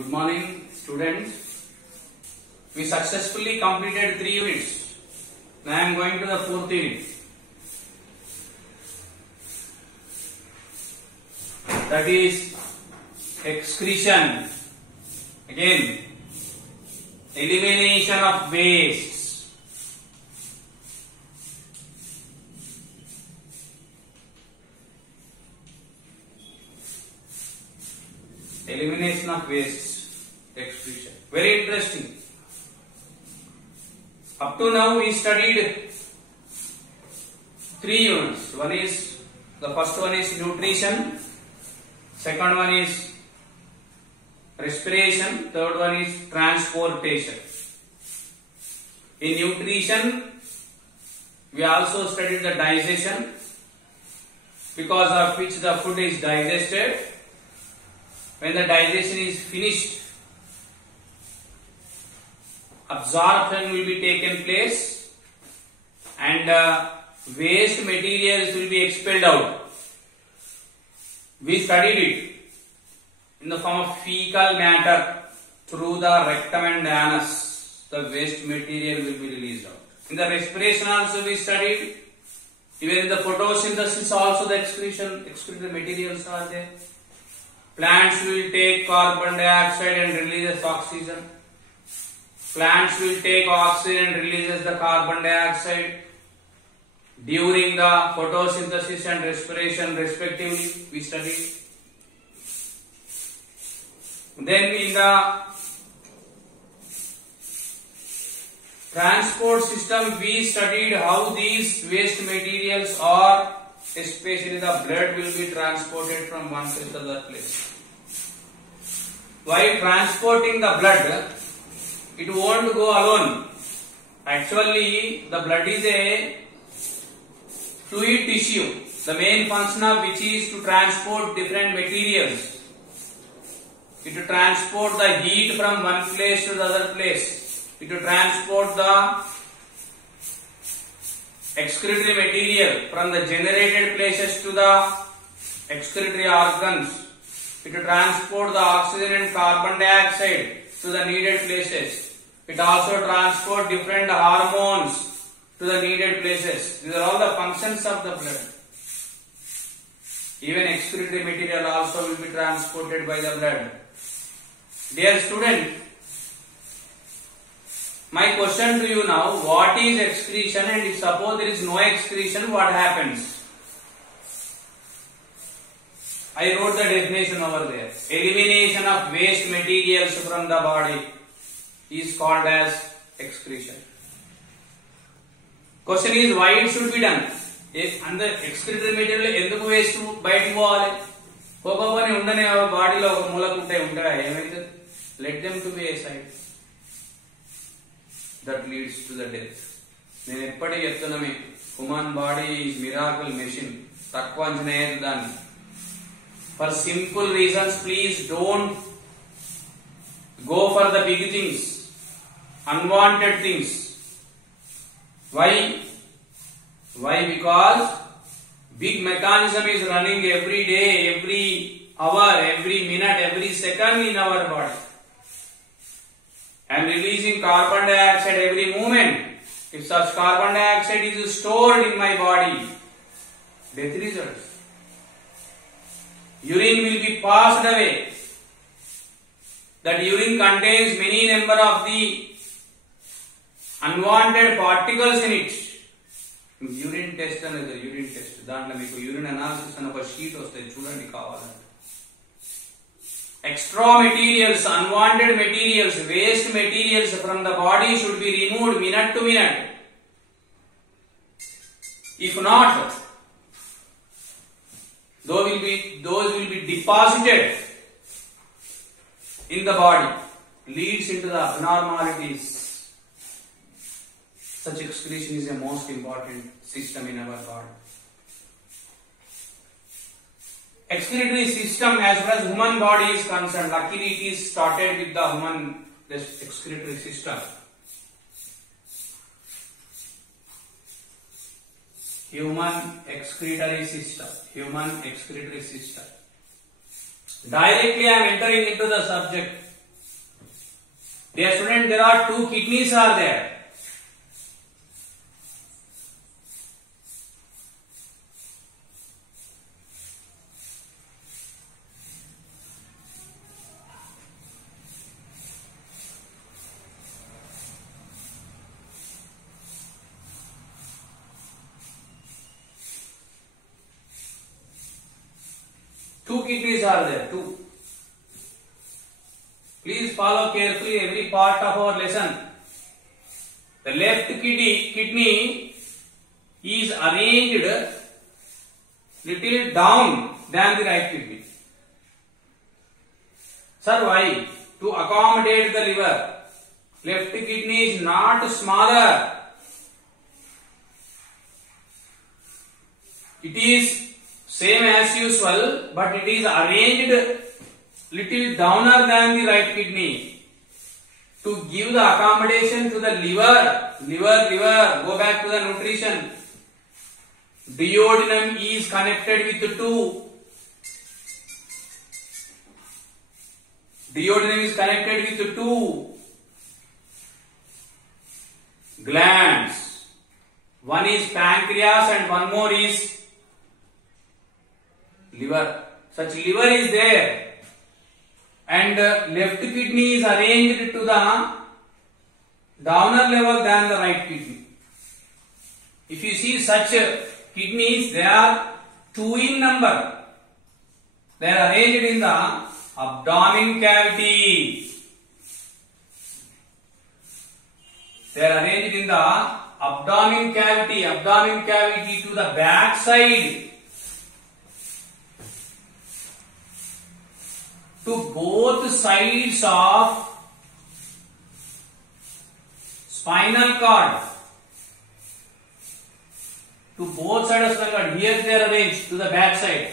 Good morning, students. We successfully completed 3 units. Now I am going to the 4th unit. That is excretion. Again, elimination of wastes. Elimination of wastes, excretion. Very interesting. Up to now we studied 3 units. The first one is nutrition, second one is respiration, third one is transportation. In nutrition, we also studied the digestion, because of which the food is digested. When the digestion is finished, absorption will be taken place and waste materials will be expelled out. We studied it in the form of fecal matter through the rectum and anus. The waste material will be released out. In the respiration also we studied. Even in the photosynthesis also the excreted materials are there. Plants will take carbon dioxide and releases oxygen. Plants will take oxygen and releases the carbon dioxide during the photosynthesis and respiration respectively. We studied. Then in the transport system we studied how these waste materials are, especially the blood, will be transported from one place to the other place. While transporting the blood, it won't go alone. Actually, the blood is a fluid tissue, the main function of which is to transport different materials. It to transport the heat from one place to the other place. It to transport the excretory material from the generated places to the excretory organs. It will transport the oxygen and carbon dioxide to the needed places. It also transports different hormones to the needed places. These are all the functions of the blood. Even excretory material also will be transported by the blood. Dear student, my question to you now, what is excretion, and if suppose there is no excretion, what happens? I wrote the definition over there. Elimination of waste materials from the body is called as excretion. Question is, why it should be done? And the excretory material ఎందుకు waste బయటికి పోవాలి? పోకపోని ఉండనే బాడీలో ఒక మూలకుంటాయి ఉంటాయా? ఏమైతే? Let them to be aside. That leads to the death. నేను ఎప్పటికీ చెప్తున్నామే, human body is miracle machine. తక్కువ అంచనా వేయద్దు దాన్ని. For simple reasons, please don't go for the big things, unwanted things. Why? Because big mechanism is running every day, every hour, every minute, every second in our body. I am releasing carbon dioxide every moment. If such carbon dioxide is stored in my body, death results. Urine will be passed away. That urine contains many number of the unwanted particles in it. Urine test అనేది urine test. దాంట్లో మీకు urine analysis అని ఒక sheet వస్తుంది, చూడండి కావాలంటే. Extra materials, unwanted materials, waste materials from the body should be removed minute to minute. If not, those will be deposited in the body, leads into the abnormalities. Such excretion is a most important system in our body. Excretory system, as far as human body is concerned, luckily it is started with the human excretory system. Human excretory system. Directly I am entering into the subject. Dear student, there are two kidneys are there. Two kidneys are there, two. Please follow carefully every part of our lesson. The left kidney is arranged little down than the right kidney. Sir, why? To accommodate the liver. Left kidney is not smaller. It is same as usual, but it is arranged little downer than the right kidney to give the accommodation to the liver. Liver, go back to the nutrition. Duodenum is connected with two. Duodenum is connected with two glands. One is pancreas and one more is liver. Such liver is there, and left kidney is arranged to the downer level than the right kidney. If you see such kidneys, they are two in number. They are arranged in the abdomen cavity. They are arranged in the abdomen cavity to the back side. To both sides of spinal cord. To both sides of spinal cord. Here they are arranged to the back side.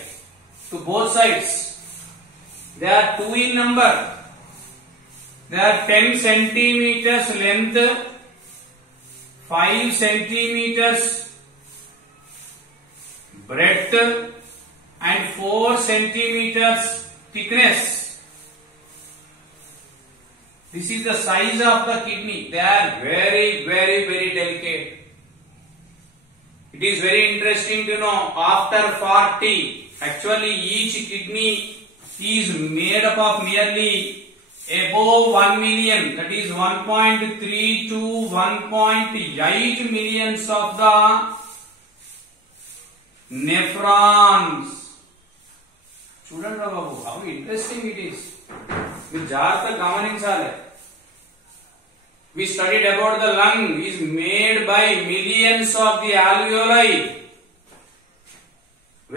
To both sides. They are two in number. They are 10 centimeters length, 5 centimeters breadth, and 4 centimeters thickness. This is the size of the kidney. They are very delicate. It is very interesting to know after 40, actually each kidney is made up of nearly above 1 million, that is 1.3 to 1.8 millions of the nephrons. చూడండి బాబు, how interesting it is. మీరు జాగ్రత్తగా గమనించాలి. We studied about the lung is made by millions of the alveoli.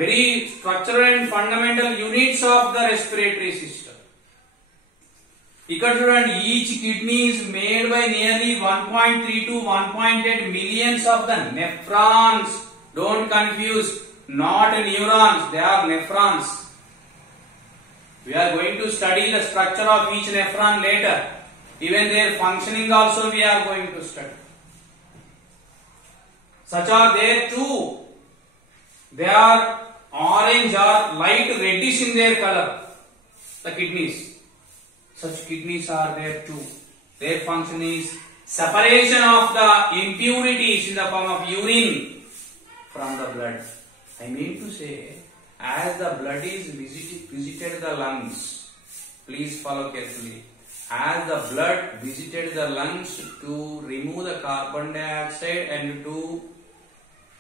Very structural and fundamental units of the respiratory system. ఇక్కడ చూడండి, each kidney is made by nearly 1.3 to 1.8 millions of the nephrons. Don't confuse, not neurons, they are nephrons. We are going to study the structure of each nephron later. Even their functioning also we are going to study. Such are there too. They are orange or light reddish in their color. The kidneys. Such kidneys are there too. Their function is separation of the impurities in the form of urine from the blood. I mean to say, as the blood is visited the lungs, please follow carefully. As the blood visited the lungs to remove the carbon dioxide and to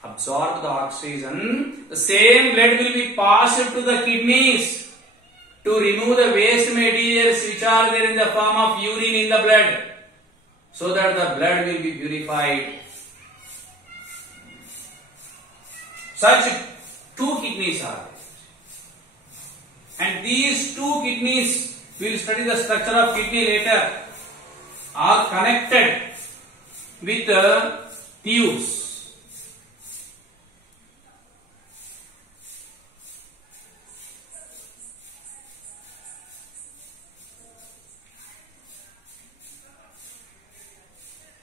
absorb the oxygen, the same blood will be passed to the kidneys to remove the waste materials which are there in the form of urine in the blood, so that the blood will be purified. Such two kidneys are there. And these two kidneys, we will study the structure of kidney later, are connected with tubes.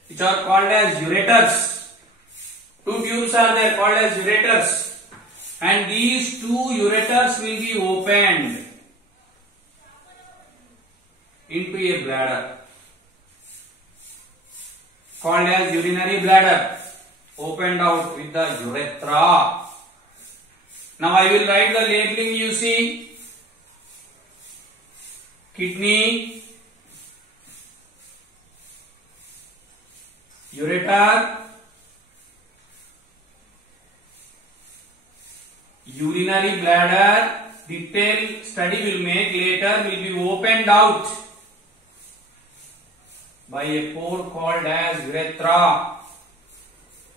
Which are called as ureters. Two tubes are there called as ureters. And these two ureters will be opened into a bladder. called as urinary bladder, opened out with the urethra. Now I will write the labeling. You see, kidney, ureter, urinary bladder. Detailed study will make later, will be opened out by a pore called as urethra.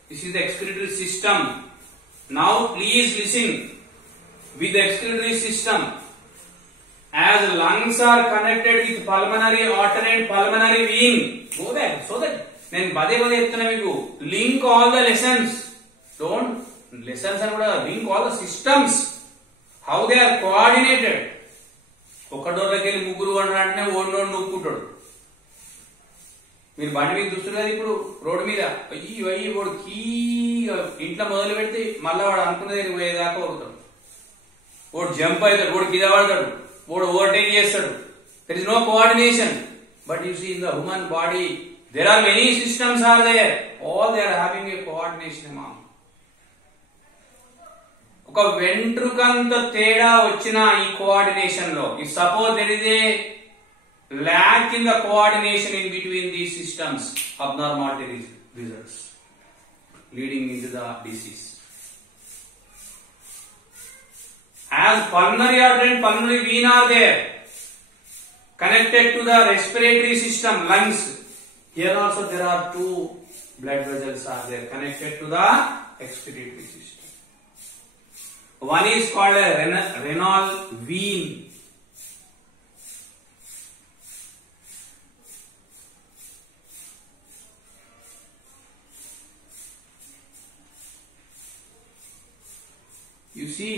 This is the excretory system. Now please listen. With the excretory system, as lungs are connected with pulmonary artery and pulmonary vein, go there so that then link all the lessons. Don't lessons and link all the systems. How they are coordinated. ఒకటోళ్ళకి ముగ్గురు అంటే ఓడినోడు నొక్కుంటాడు. మీరు బండి మీద చూస్తున్నారు కదా ఇప్పుడు road మీద అయ్యి వాడు కీ ఇంట్లో మొదలు పెడితే మళ్ళా వాడు అనుకున్నది పోయేదాకా వదులుతాడు. వాడు జంప్ అవుతాడు, వాడు కింద పడతాడు, వాడు ఓవర్టేక్ చేస్తాడు. There is no coordination. But you see in the human body there are many systems are there. All they are having a coordination among. ఒక వెంట్రుకంత తేడా వచ్చిన ఈ కోఆర్డినేషన్ లో, if suppose there is a lack in the coordination in between these systems, abnormality results leading into the disease. As pulmonary artery and pulmonary vein are there connected to the respiratory system, lungs, here also there are two blood vessels are there connected to the excretory system. One is called a renal vein. You see,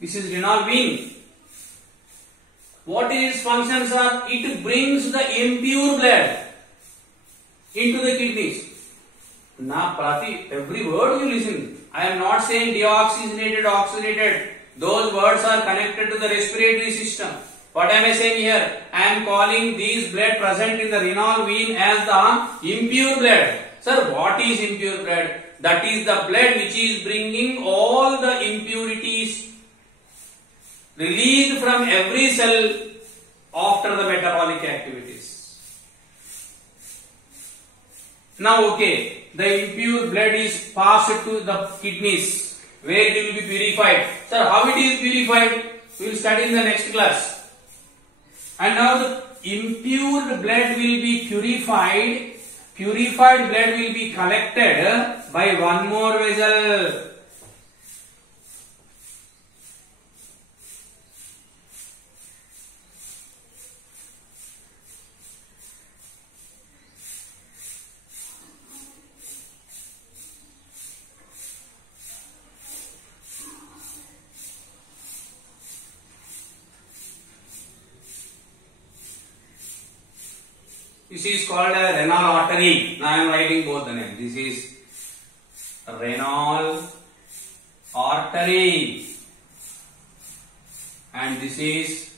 this is renal vein. What its functions are? It brings the impure blood into the kidneys. Now, every word you listen. I am not saying deoxygenated, oxygenated. Those words are connected to the respiratory system. What am I saying here? I am calling these blood present in the renal vein as the impure blood. Sir, what is impure blood? That is the blood which is bringing all the impurities released from every cell after the metabolic activities. Now, okay, the impure blood is passed to the kidneys where it will be purified. Sir, how it is purified? We will study in the next class. And now the impure blood will be purified. Purified blood will be collected by one more vessel. This is called a renal artery. Now I am writing both the names. This is renal artery and this is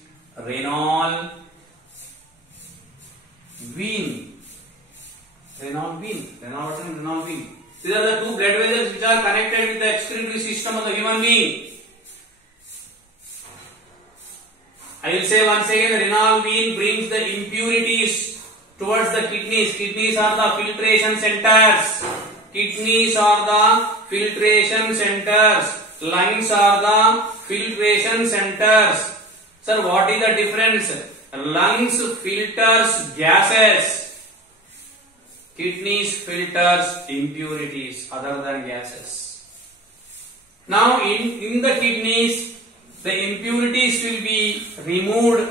renal vein. Renal vein. Renal artery and renal vein. These are the two blood vessels which are connected with the excretory system of the human being. I will say once again, the renal vein brings the impurities towards the kidneys. Kidneys are the filtration centers. Kidneys are the filtration centers. Lungs are the filtration centers. Sir, what is the difference? Lungs filters gases. Kidneys filters impurities other than gases. Now in the kidneys, the impurities will be removed.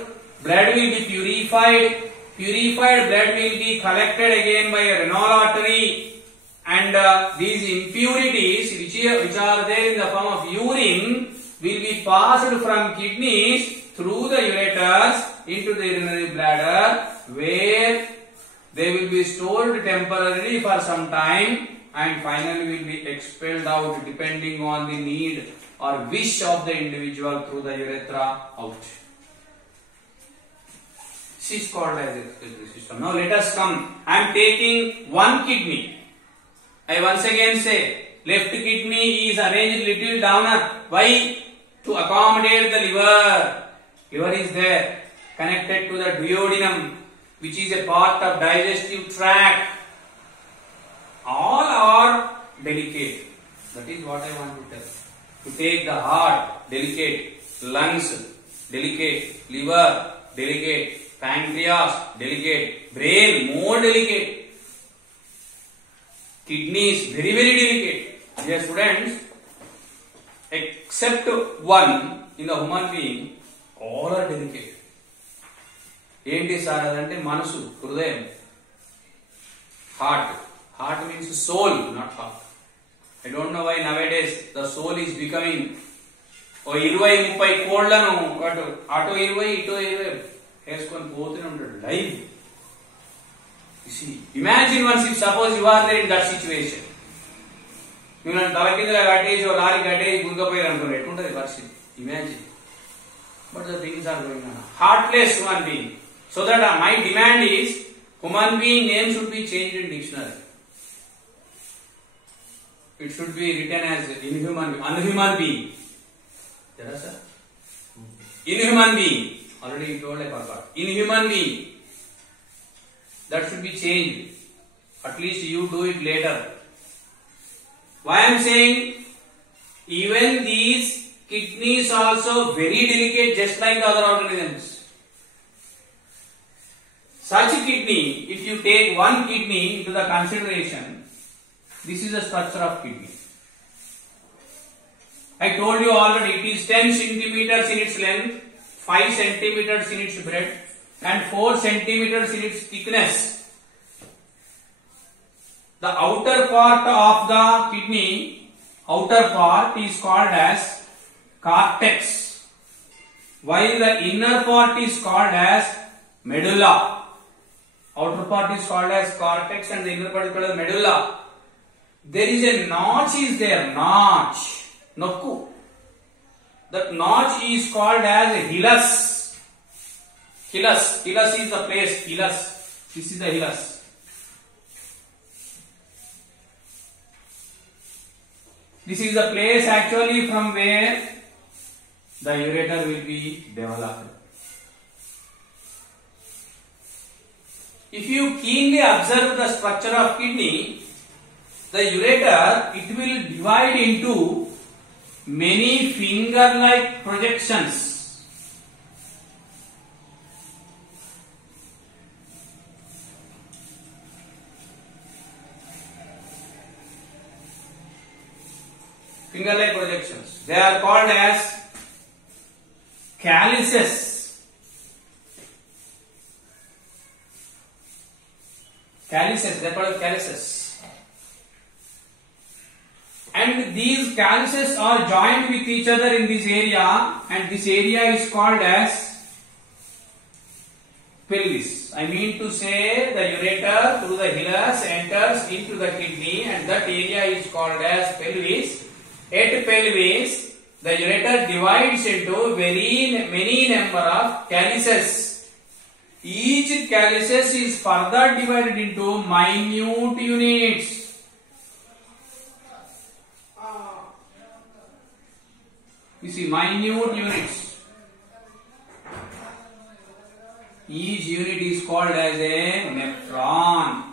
Blood will be purified. Purified blood will be collected again by a renal artery, and these impurities which are there in the form of urine will be passed from kidneys through the ureters into the urinary bladder, where they will be stored temporarily for some time and finally will be expelled out depending on the need or wish of the individual through the urethra out. This is called as expiratory system. Now let us come. I am taking one kidney. I once again say left kidney is arranged little downer. Why? To accommodate the liver. Liver is there, connected to the duodenum, which is a part of digestive tract. All are delicate. That is what I want to tell. To take the heart, delicate. Lungs, delicate. Liver, delicate. Pancreas, delicate. Brain, more delicate. Kidneys, very, very delicate. Dear students, except one in the human being, all are delicate. ఏంటి sir అదంటే మనసు, హృదయం, heart. Heart means soul, not heart. I don't know why nowadays the soul is becoming 20-30 కోళ్లను అటు 20 ఇటు 20 వేసుకొని పోతూనే ఉంటాడు live. Imagine once if suppose you are there in that situation. మిమ్మల్ని తల కిందలా కట్టేసి లారీ కట్టేసి గుంకపోయారు అనుకోండి, ఎట్లుంటది పరిస్థితి? Imagine. But the things are going on. Heartless human being. So that my demand is human being name should be changed in dictionary. It should be written as unhuman being. Yes, sir? Inhuman being. Already you told, I forgot. Inhuman being. That should be changed. At least you do it later. Why I am saying even these kidneys also very delicate, just like the other organisms. Such kidney, if you take one kidney into the consideration, this is the structure of kidney. I told you already it is 10 centimeters in its length, 5 centimeters in its breadth, and 4 centimeters in its thickness. The outer part of the kidney, outer part is called as cortex, while the inner part is called as medulla. Outer part is called as cortex and the inner part is called as medulla. There is a notch is there, notch, nokku. That notch is called as hilus. Hilus is the place, hilus. This is the hilus. This is the place actually from where the ureter will be developed. If you keenly observe the structure of kidney, the ureter, it will divide into many finger-like projections. Finger-like projections. They are called as calyces. Calyces, they are called calyces. And these calyces are joined with each other in this area, and this area is called as pelvis. I mean to say the ureter through the hilus enters into the kidney, and that area is called as pelvis. At pelvis, the ureter divides into many number of calyces. Each calyces is further divided into minute units. You see, minute units. Each unit is called as a nephron.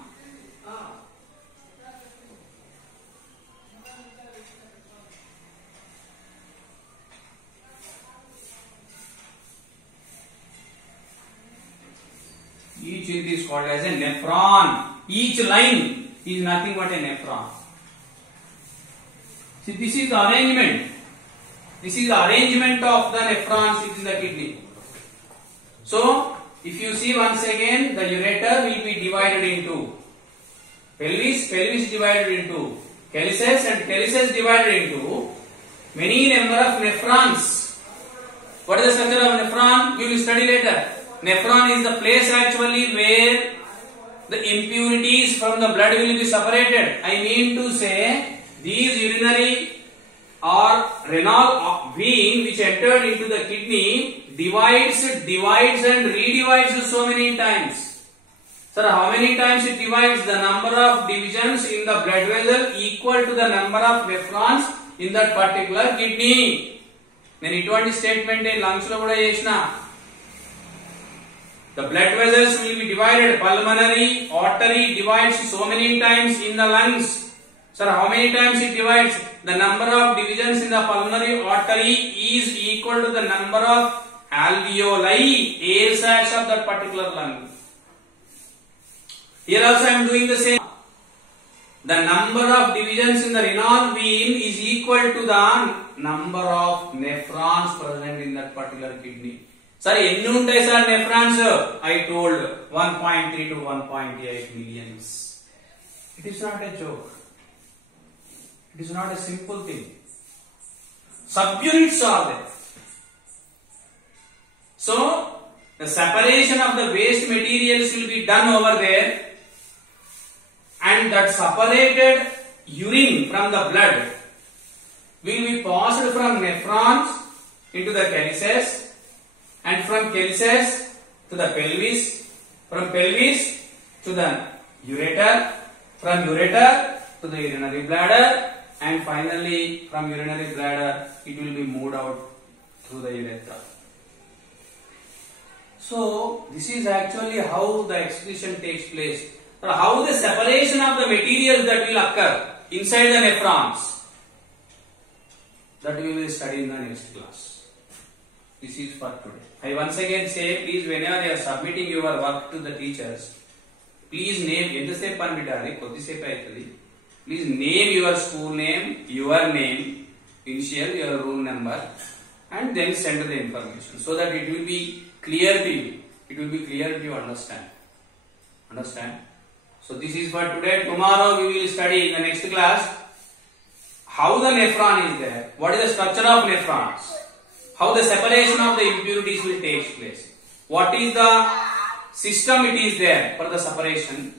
Each unit is called as a nephron. Each line is nothing but a nephron. See, this is the arrangement. This is the arrangement of the nephrons within the kidney. So, if you see once again, the ureter will be divided into pelvis divided into calyces, and calyces divided into many number of nephrons. What is the structure of nephron? You will study later. Nephron is the place actually where the impurities from the blood will be separated. I mean to say, these urinary or renal vein which entered into the kidney divides and redivides so many times. Sir, how many times it divides? The number of divisions in the blood vessel equal to the number of nephrons in that particular kidney. నేను ఇటువంటి statement lungs లో కూడా చేసిన. The blood vessels will be divided. Pulmonary artery divides so many times in the lungs. Sir, how many times it divides? The number of divisions in the pulmonary artery is equal to the number of alveoli, air sacs of that particular lung. Here also I am doing the same. The number of divisions in the renal vein is equal to the number of nephrons present in that particular kidney. Sir, ఎన్ని ఉంటాయి sir nephrons? I told 1.3 to 1.8 millions. It is not a joke. It is not a simple thing. Subunits are there. So, the separation of the waste materials will be done over there, and that separated urine from the blood will be passed from nephrons into the calyces, and from calyces to the pelvis, from pelvis to the ureter, from ureter to the urinary bladder, and finally from urinary bladder it will be moved out through the urethra. So this is actually how the excretion takes place. How the separation of the materials that will occur inside the nephrons, that we will study in the next class. This is for today. I once again say, please, whenever you are submitting your work to the teachers, please name, please name your school name, your name, initial, your room number, and then send the information so that it will be clear to you. It will be clear to you understand. Understand? So this is for today. Tomorrow we will study in the next class how the nephron is there, what is the structure of nephrons, how the separation of the impurities will take place, what is the system it is there for the separation,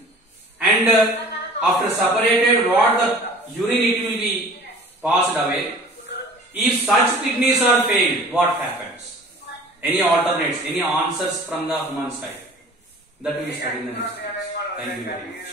and after separated what the urine it will be passed away. If such kidneys are failed, what happens? Any alternates, any answers from the human side? That we will study in the next class. Thank you very much.